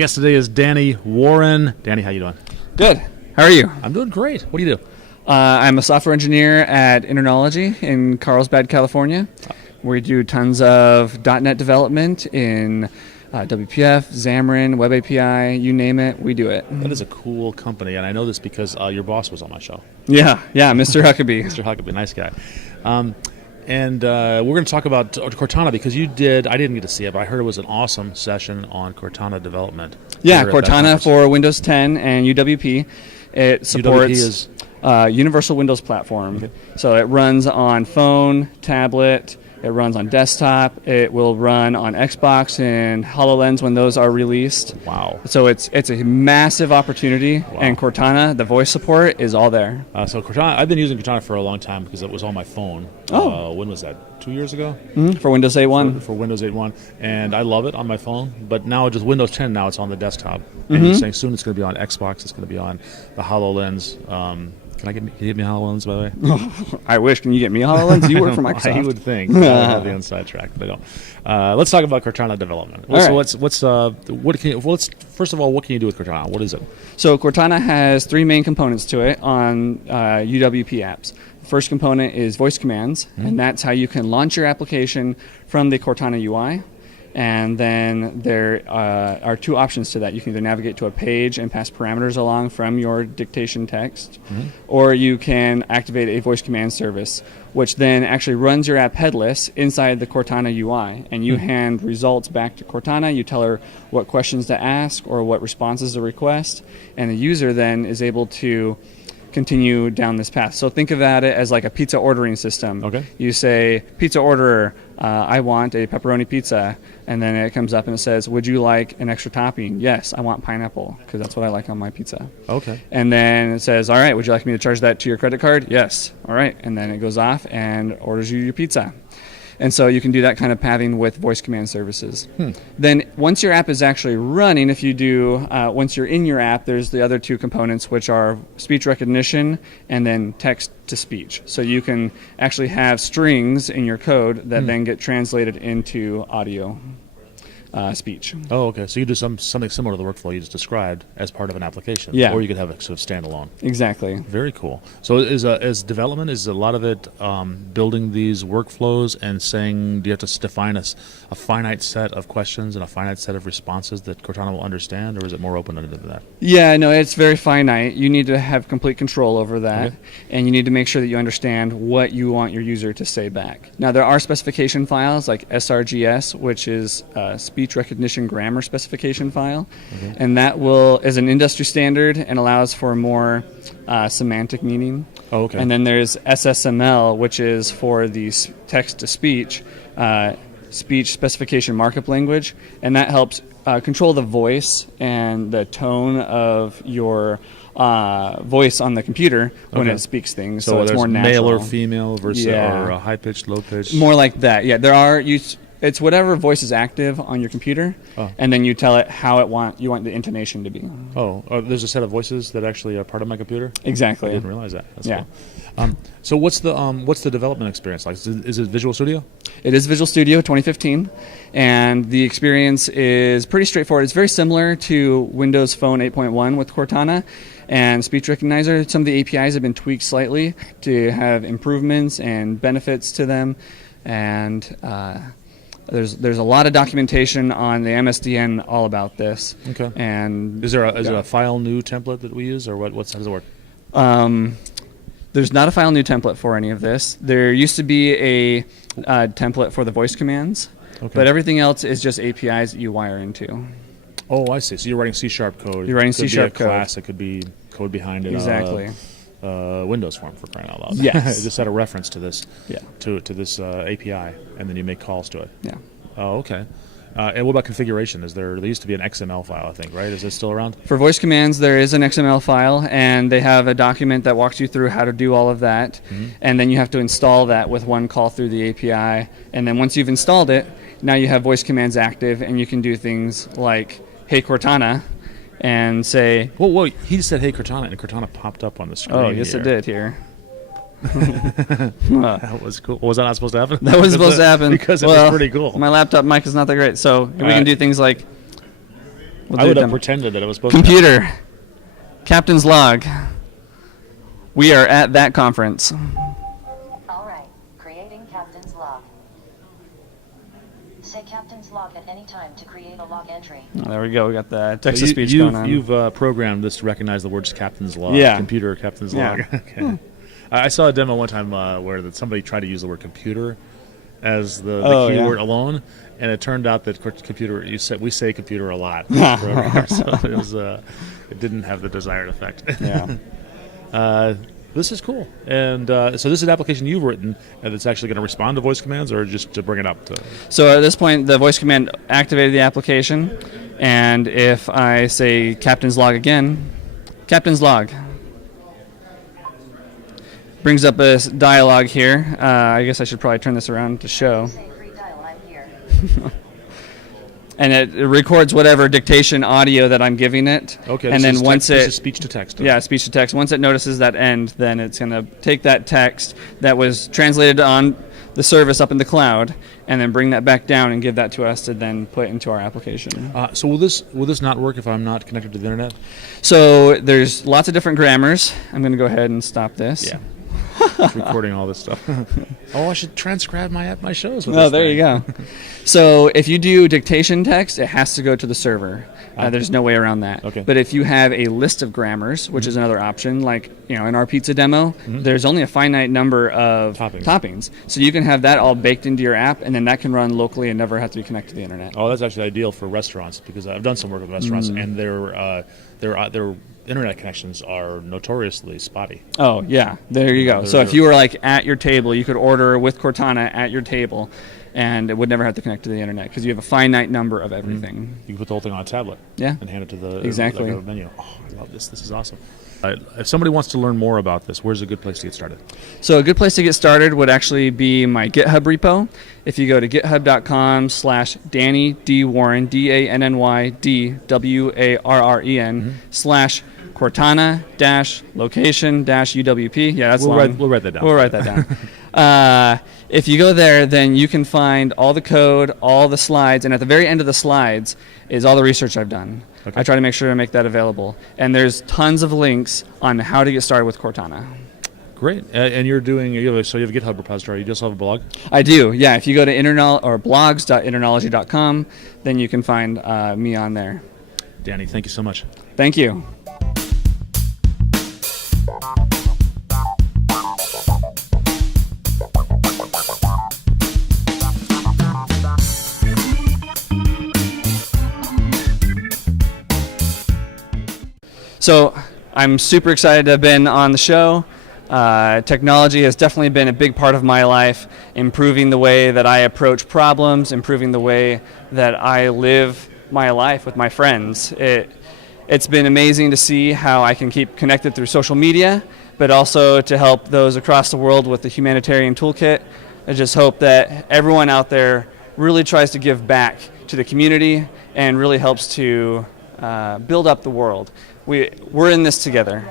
guest today is Danny Warren. Danny, how you doing? Good. How are you? I'm doing great. What do you do? I'm a software engineer at Internology in Carlsbad, California. We do tons of .NET development in WPF, Xamarin, Web API, you name it, we do it. That is a cool company, and I know this because your boss was on my show. Yeah, Mr. Huckabee. Mr. Huckabee, nice guy. And we're going to talk about Cortana because I didn't get to see it, but I heard it was an awesome session on Cortana development. Yeah, Cortana for Windows 10 and UWP. It supports UWP is Universal Windows Platform. Okay. So it runs on phone, tablet, it runs on desktop, it will run on Xbox and HoloLens when those are released. Wow. So it's a massive opportunity, Wow. and Cortana, the voice support, is all there. So Cortana, I've been using Cortana for a long time because it was on my phone. Oh. When was that? 2 years ago? For Windows 8.1. For Windows 8.1. And I love it on my phone. But now just Windows 10 now it's on the desktop. And you're saying soon it's going to be on Xbox. It's going to be on the HoloLens. Can you get me HoloLens, by the way? I wish. Can you get me HoloLens? You work for Microsoft. I would think. I don't have the inside track, but I don't. Let's talk about Cortana development. First of all, what can you do with Cortana? What is it? So Cortana has three main components to it on UWP apps. The first component is voice commands, and that's how you can launch your application from the Cortana UI. And then there are two options to that. You can either navigate to a page and pass parameters along from your dictation text, or you can activate a voice command service, which then actually runs your app headless inside the Cortana UI. And you hand results back to Cortana. You tell her what questions to ask or what responses to request. And the user then is able to continue down this path. So think about it as like a pizza ordering system. Okay. You say, pizza orderer, I want a pepperoni pizza. And then it comes up and it says, would you like an extra topping? Yes, I want pineapple because that's what I like on my pizza. Okay. And then it says, all right, would you like me to charge that to your credit card? Yes. All right. And then it goes off and orders you your pizza. And so you can do that kind of pathing with voice command services. Then once your app is actually running, once you're in your app, there's the other two components, which are speech recognition and then text to speech. So you can actually have strings in your code that then get translated into audio speech. Oh, okay. So you do something similar to the workflow you just described as part of an application. Yeah. Or you could have it sort of standalone. Exactly. Very cool. So is development, is a lot of it building these workflows and saying, do you have to define a finite set of questions and a finite set of responses that Cortana will understand, or is it more open-ended than that? Yeah, no, it's very finite. You need to have complete control over that, and you need to make sure that you understand what you want your user to say back. Now, there are specification files like sRGS, which is speech recognition grammar specification file, and that is an industry standard and allows for more semantic meaning. Oh, okay. And then there's SSML, which is for the text-to-speech speech specification markup language, and that helps control the voice and the tone of your voice on the computer when it speaks things. So it's more natural. Male or female versus or high-pitched, low-pitched? More like that, yeah. It's whatever voice is active on your computer, and then you tell it how you want the intonation to be. Oh, there's a set of voices that actually are part of my computer? Exactly. I didn't realize that. That's cool. So what's the development experience like? Is it Visual Studio? It is Visual Studio 2015, and the experience is pretty straightforward. It's very similar to Windows Phone 8.1 with Cortana and Speech Recognizer. Some of the APIs have been tweaked slightly to have improvements and benefits to them, and there's a lot of documentation on the MSDN all about this. Okay. And is there a file new template that we use, or how does it work? There's not a file new template for any of this. There used to be a template for the voice commands, but everything else is just APIs that you wire into. Oh, I see. So you're writing C# code. You're writing C# code. Class. It could be code behind it. Exactly. Windows form, for crying out loud. Yes. It just had a reference to this. To this API, and then you make calls to it. Yeah. Oh, okay. And what about configuration? There used to be an XML file, I think, right? Is it still around? For voice commands, there is an XML file, and they have a document that walks you through how to do all of that. And then you have to install that with one call through the API. And then once you've installed it, now you have voice commands active, and you can do things like, hey, Cortana, and say... Whoa, he just said, hey, Cortana, and Cortana popped up on the screen. Oh, yes, it did here. That was cool. Was that not supposed to happen? That was supposed to happen. Because it was pretty cool. My laptop mic is not that great, so we can do things like, I would have pretended that it was supposed to. Computer, Captain's log. We are at that conference. All right, creating Captain's log. Say Captain's log at any time to create a log entry. Oh, there we go. We got the So text-to-speech going on. You've programmed this to recognize the words Captain's log. Yeah. Computer, Captain's Yeah. log. Okay. I saw a demo one time where somebody tried to use the word computer as the keyword alone, and it turned out that computer. We say computer a lot. So it was it didn't have the desired effect. Yeah. This is cool, and so this is an application you've written, and it's actually going to respond to voice commands, or just to bring it up to. So at this point, the voice command activated the application, and if I say Captain's log again, Captain's log. Brings up a dialogue here. I guess I should probably turn this around to show. Say free dial, I'm here. And it records whatever dictation audio that I'm giving it. Okay. And then once this is speech to text. Yeah, speech to text. Once it notices that end, then it's going to take that text that was translated on the service up in the cloud, and then bring that back down and give that to us to then put into our application. So will this not work if I'm not connected to the internet? So there's lots of different grammars. I'm going to go ahead and stop this. Yeah. It's recording all this stuff. I should transcribe my shows with this. Oh, there you go. So if you do dictation text, it has to go to the server. There's no way around that. Okay. But if you have a list of grammars, which is another option, like in our pizza demo, there's only a finite number of toppings. So you can have that all baked into your app, and then that can run locally and never have to be connected to the internet. Oh, that's actually ideal for restaurants, because I've done some work with restaurants, and their internet connections are notoriously spotty. Oh, yeah. There you go. So if you were at your table, you could order with Cortana at your table, and it would never have to connect to the internet because you have a finite number of everything. You can put the whole thing on a tablet. Yeah. And hand it to the Exactly. like a menu. Oh, I love this. This is awesome. If somebody wants to learn more about this, where's a good place to get started? So a good place to get started would actually be my GitHub repo. If you go to github.com/Danny D. Warren, DANNYDWARREN /Cortana-location-UWP. Yeah, that's long. We'll write that down. We'll write that down. If you go there, then you can find all the code, all the slides, and at the very end of the slides is all the research I've done. Okay. I try to make sure to make that available. And there's tons of links on how to get started with Cortana. Great. And you have a GitHub repository. You just have a blog? I do, yeah. If you go to blogs.internology.com, then you can find me on there. Danny, thank you so much. Thank you. So I'm super excited to have been on the show. Technology has definitely been a big part of my life, improving the way that I approach problems, improving the way that I live my life with my friends. It's been amazing to see how I can keep connected through social media, but also to help those across the world with the humanitarian toolkit. I just hope that everyone out there really tries to give back to the community and really helps to build up the world. We're in this together.